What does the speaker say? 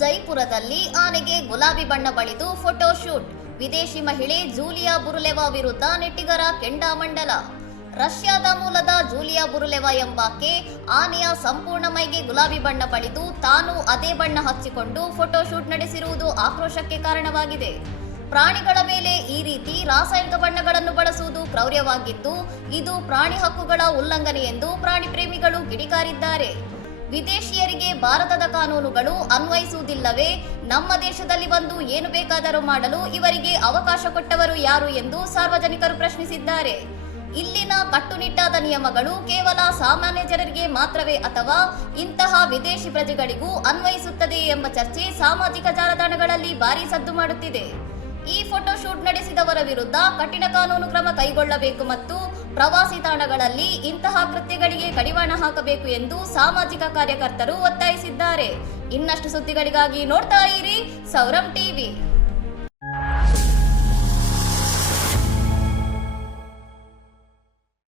ಜೈಪುರದಲ್ಲಿ ಆನೆಗೆ ಗುಲಾಬಿ ಬಣ್ಣ ಬಳಿದು ಫೋಟೋ ಶೂಟ್. ವಿದೇಶಿ ಮಹಿಳೆ ಜೂಲಿಯಾ ಬುರುಲೆವಾ ವಿರುದ್ಧ ನೆಟ್ಟಿಗರ ಕೆಂಡಾಮಂಡಲ. ರಷ್ಯಾದ ಮೂಲದ ಜೂಲಿಯಾ ಬುರುಲೆವಾ ಎಂಬಾಕೆ ಆನೆಯ ಸಂಪೂರ್ಣ ಮೈಗೆ ಗುಲಾಬಿ ಬಣ್ಣ ಬಳಿದು ತಾನು ಅದೇ ಬಣ್ಣ ಹಚ್ಚಿಕೊಂಡು ಫೋಟೋ ಶೂಟ್ ನಡೆಸಿರುವುದು ಆಕ್ರೋಶಕ್ಕೆ ಕಾರಣವಾಗಿದೆ. ಪ್ರಾಣಿಗಳ ಮೇಲೆ ಈ ರೀತಿ ರಾಸಾಯನಿಕ ಬಣ್ಣಗಳನ್ನು ಬಳಸುವುದು ಕ್ರೌರ್ಯವಾಗಿದ್ದು, ಇದು ಪ್ರಾಣಿ ಹಕ್ಕುಗಳ ಉಲ್ಲಂಘನೆ ಎಂದು ಪ್ರಾಣಿ ಪ್ರೇಮಿಗಳು ಕಿಡಿಕಾರಿದ್ದಾರೆ. ವಿದೇಶಿಯರಿಗೆ ಭಾರತದ ಕಾನೂನುಗಳು ಅನ್ವಯಿಸುವುದಿಲ್ಲವೇ? ನಮ್ಮ ದೇಶದಲ್ಲಿ ಬಂದು ಏನು ಬೇಕಾದರೂ ಮಾಡಲು ಇವರಿಗೆ ಅವಕಾಶ ಕೊಟ್ಟವರು ಯಾರು ಎಂದು ಸಾರ್ವಜನಿಕರು ಪ್ರಶ್ನಿಸಿದ್ದಾರೆ. ಇಲ್ಲಿನ ಕಟ್ಟುನಿಟ್ಟಾದ ನಿಯಮಗಳು ಕೇವಲ ಸಾಮಾನ್ಯ ಜನರಿಗೆ ಮಾತ್ರವೇ ಅಥವಾ ಇಂತಹ ವಿದೇಶಿ ಪ್ರಜೆಗಳಿಗೂ ಅನ್ವಯಿಸುತ್ತದೆ ಎಂಬ ಚರ್ಚೆ ಸಾಮಾಜಿಕ ಜಾಲತಾಣಗಳಲ್ಲಿ ಭಾರೀ ಸದ್ದು ಮಾಡುತ್ತಿದೆ. ಈ ಫೋಟೋ ಶೂಟ್ ನಡೆಸಿದವರ ವಿರುದ್ಧ ಕಠಿಣ ಕಾನೂನು ಕ್ರಮ ಕೈಗೊಳ್ಳಬೇಕು ಮತ್ತು ಪ್ರವಾಸಿ ತಾಣಗಳಲ್ಲಿ ಇಂತಹ ಕೃತ್ಯಗಳಿಗೆ ಕಡಿವಾಣ ಹಾಕಬೇಕು ಎಂದು ಸಾಮಾಜಿಕ ಕಾರ್ಯಕರ್ತರು ಒತ್ತಾಯಿಸಿದ್ದಾರೆ. ಇನ್ನಷ್ಟು ಸುದ್ದಿಗಳಿಗಾಗಿ ನೋಡ್ತಾ ಇರಿ ಸೌರಂ ಟಿವಿ.